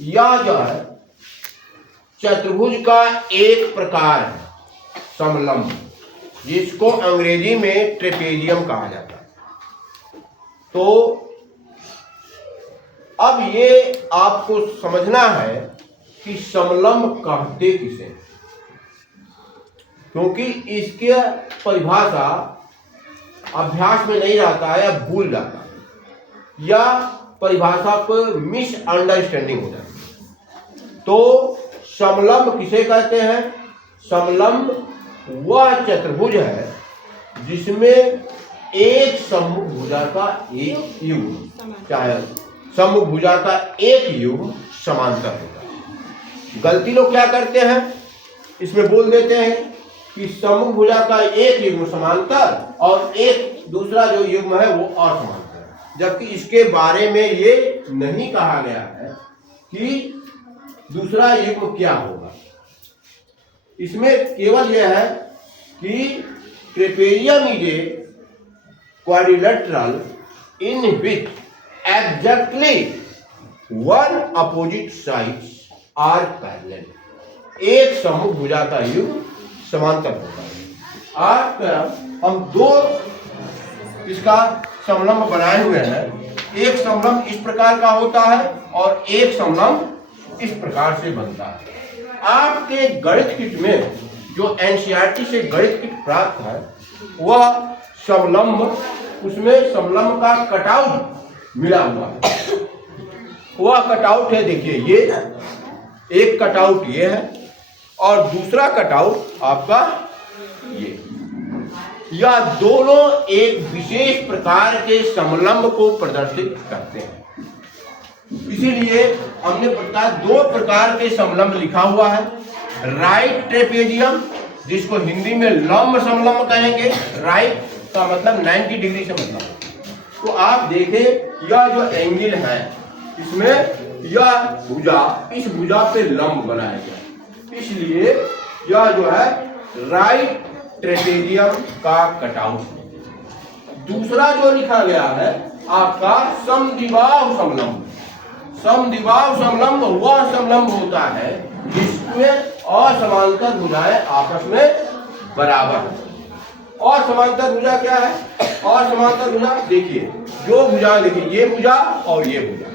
यह जो है चतुर्भुज का एक प्रकार है, समलंब, जिसको अंग्रेजी में ट्रेपेजियम कहा जाता है। तो अब ये आपको समझना है कि समलंब कहते किसे, क्योंकि इसके परिभाषा अभ्यास में नहीं रहता है या भूल जाता है या परिभाषा पर मिसअंडरस्टैंडिंग हो जाती है। तो समलंब किसे कहते हैं? समलंब वह चतुर्भुज है जिसमें एक सम्मुख भुजा का एक युग्म, चाहे सम्मुख भुजा का एक युग्म समांतर होता है। गलती लोग क्या करते हैं, इसमें बोल देते हैं कि सम्मुख भुजा का एक युग्म समांतर और एक दूसरा जो युग्म है वो असमांतर है, जबकि इसके बारे में ये नहीं कहा गया है कि दूसरा युग्म क्या होगा। इसमें केवल यह है कि trapezium is a quadrilateral in which exactly one opposite sides are parallel, एक सम्मुख भुजा का युग्म समांतर होता है। आज हम दो इसका समलंब बनाए हुए हैं। एक समलंब इस प्रकार का होता है और एक समलंब इस प्रकार से बनता है। आपके गणित किट में जो एनसीईआरटी से गणित किट प्राप्त है वह समलंब, उसमें समलंब का कटआउट मिला हुआ है। वह कटआउट है, देखिए ये एक कटआउट ये है और दूसरा कटआउट आपका ये। यह दोनों एक विशेष प्रकार के समलंब को प्रदर्शित करते हैं। इसीलिए हमने बताया दो प्रकार के समलंब लिखा हुआ है। राइट ट्रेपेजियम, जिसको हिंदी में लंब समलंब कहेंगे। राइट का मतलब 90 डिग्री से मतलब। तो आप देखें यह जो एंगल है इसमें यह भुजा इस भुजा पे लंब बनाया गया, इसलिए यह जो है राइट ट्रेपेजियम का कटआउट। दूसरा जो लिखा गया है आपका समद्विबाहु समलंब। समद्विबाहु समलंब वह समलंब होता है जिसमें असमांतर भुजाएं आपस में बराबर है। और समांतर भुजा क्या है? और समांतर भुजा देखिए, जो भुजा देखिए ये भुजा और ये भुजा,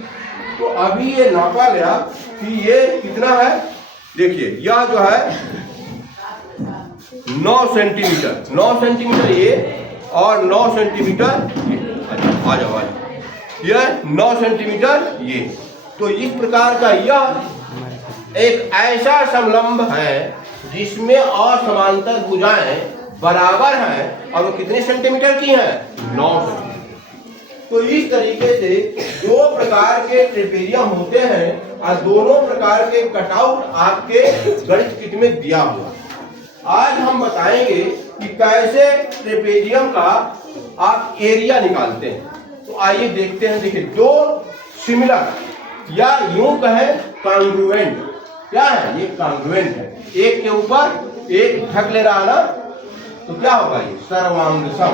तो अभी ये नापा गया कि ये कितना है। देखिए यह जो है 9 सेंटीमीटर, 9 सेंटीमीटर ये और 9 सेंटीमीटर ये। अच्छा आ जाओ, यह 9 सेंटीमीटर ये। तो इस प्रकार का यह एक ऐसा समलंब है जिसमें असमांतर भुजाएं बराबर है और वो कितने सेंटीमीटर की है? 9 सेंटीमीटर। तो इस तरीके से दो प्रकार के ट्रेपेजियम होते हैं और दोनों प्रकार के कटआउट आपके गणित किट में दिया हुआ। आज हम बताएंगे कि कैसे ट्रेपेजियम का आप एरिया निकालते हैं। तो आइए देखते हैं। देखिए दो सिमिलर या यूं कहें कॉन्ग्रुएंट, क्या है ये? कॉन्ग्रुएंट है। एक के ऊपर एक ढक ले रहा ना, तो क्या होगा ये? सर्वांगसम।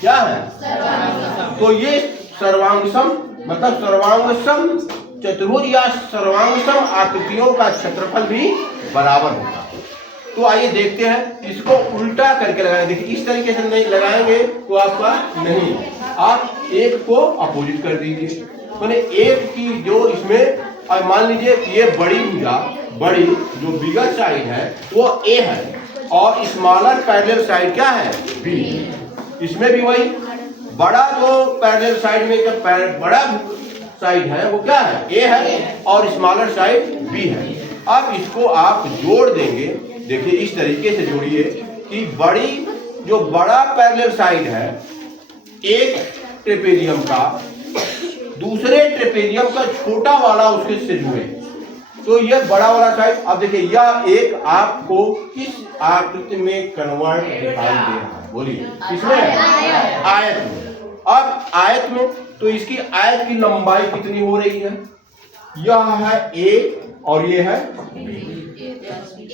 क्या है? तो ये सर्वांगसम मतलब सर्वांगसम चतुर्भुज या सर्वांगसम आकृतियों का क्षेत्रफल भी बराबर होता है। तो आइए देखते हैं, इसको उल्टा करके लगाएंगे। देखिए इस तरीके से नहीं लगाएंगे तो आपका नहीं, आप एक को अपोजिट कर दीजिए। मैंने एक की जो इसमें, अब मान लीजिए ये बड़ी भुजा, बड़ी जो बिगर साइड है वो ए है और स्मॉलर पैरेलल साइड क्या है? बी। इसमें भी वही बड़ा जो पैरेलल साइड में जब बड़ा साइड है वो क्या है? ए है और स्मॉलर साइड बी है। अब इसको आप जोड़ देंगे। देखिए इस तरीके से जोड़िए कि बड़ी जो बड़ा पैरेलल साइड है एक ट्रेपेजियम का दूसरे ट्रेपेजियम का छोटा वाला उसके से जुड़े, तो ये बड़ा वाला साइड। अब देखिए यह एक आपको किस आकृति में कन्वर्ट दिखाई दे रहा है? बोलिए किसमें? आयत में। अब आयत में तो इसकी आयत की लंबाई कितनी हो रही है? यह है ए और ये है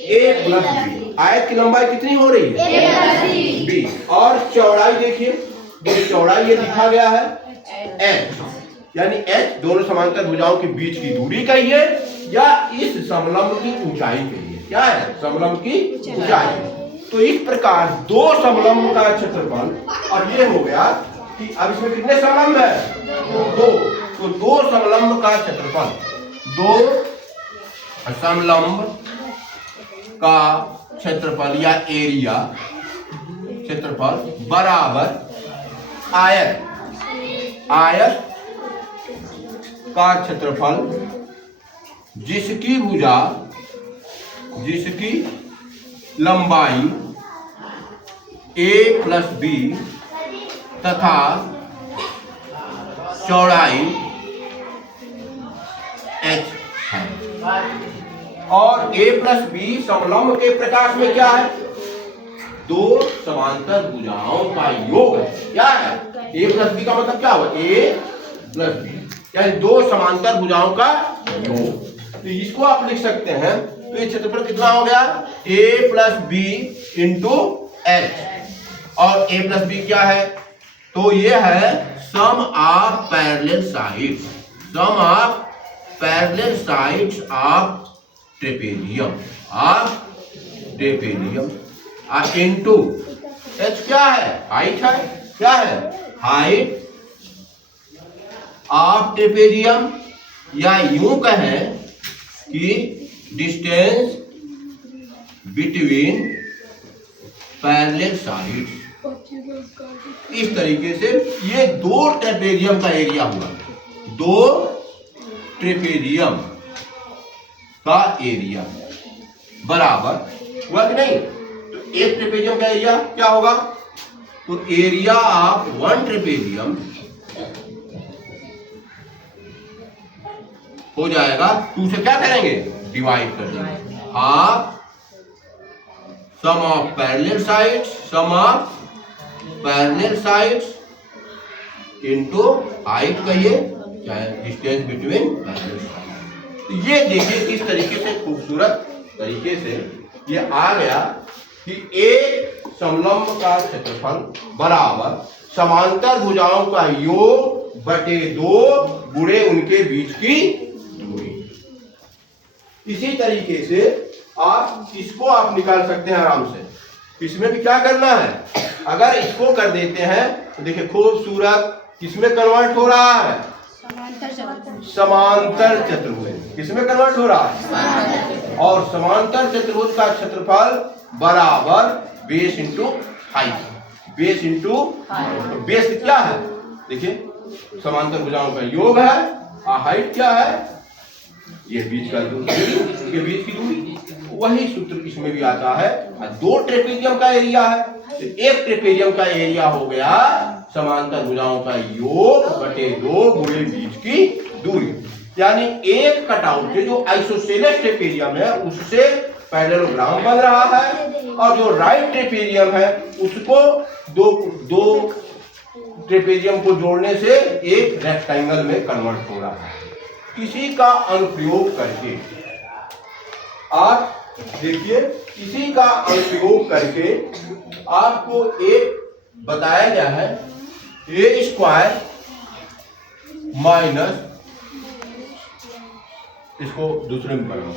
ए प्लस बी। आयत की लंबाई कितनी हो रही है? बी। और चौड़ाई देखिए, जो चौड़ाई ये दिखा गया है एच, यानी एच दोनों समांतर भुजाओं के बीच की दूरी का ही है या इस समलंब की ऊंचाई के लिए। क्या है? समलंब की ऊंचाई। तो इस प्रकार दो समलंब का क्षेत्रफल, और ये हो गया कि अब इसमें कितने समलंब है? दो। तो दो समलंब का क्षेत्रफल, दो समलंब का क्षेत्रफल या एरिया, क्षेत्रफल बराबर आयत, आयत का क्षेत्रफल जिसकी भुजा, जिसकी लंबाई a प्लस बी तथा चौड़ाई h है। और a प्लस बी समलंब के प्रकाश में क्या है? दो समांतर भुजाओं का योग है। क्या है? a प्लस बी का मतलब क्या हुआ? a प्लस बी, यानी दो समांतर भुजाओं का योग। तो इसको आप लिख सकते हैं, तो ये क्षेत्रफल कितना हो गया? a plus B into H. और a प्लस बी क्या है? तो ये है sum of parallel sides, sum of parallel sides of trapezium, of trapezium. Into H क्या है? हाइट है। क्या है? हाइट ऑफ ट्रेपेजियम, या यूं कहें कि डिस्टेंस बिटवीन पैरेलल साइड्स। इस तरीके से ये दो ट्रेपेजियम का एरिया हुआ, दो ट्रेपेजियम का एरिया बराबर हुआ कि नहीं? तो एक ट्रेपेजियम का एरिया क्या होगा? तो एरिया ऑफ वन ट्रेपेजियम हो जाएगा, टू से क्या करेंगे? डिवाइड कर देंगे। Half sum of parallel sides, sum of parallel sides into height कहिए चाहे डिस्टेंस बिटवीन पैरेलल साइड्स। तो ये देखिए किस तरीके से खूबसूरत तरीके से ये आ गया कि एक समलंब का क्षेत्रफल बराबर समांतर भुजाओं का योग बटे दो गुणे उनके बीच की दूरी। इसी तरीके से आप इसको आप निकाल सकते हैं आराम से। इसमें भी क्या करना है? अगर इसको कर देते हैं तो देखिए खूबसूरत किसमें कन्वर्ट हो रहा है? समांतर चतुर्भुज। किसमें कन्वर्ट हो रहा है? और समांतर चतुर्भुज का क्षेत्रफल बराबर base into height, base into base क्या है? देखिए समांतर भुजाओं का योग है, और हाइट क्या है? ये बीच का दूरी, के बीच की दूरी। वही सूत्र इसमें भी आता है। दो ट्रेपेजियम का एरिया है, तो एक ट्रेपेजियम का एरिया हो गया समांतर भुजाओं का योग बटे दो गुणे बीच की दूरी। यानी एक कटआउट जो आइसोसेलेस ट्रेपेजियम है उससे पैरेललोग्राम बन रहा है, और जो राइट ट्रेपेजियम है उसको दो ट्रेपेजियम को जोड़ने से एक रेक्टेंगल में कन्वर्ट हो रहा है। इसी का अनुप्रयोग करके आप देखिए, इसी का अनुप्रयोग करके आपको एक बताया गया है a स्क्वायर माइनस, इसको दूसरे में पढ़ो।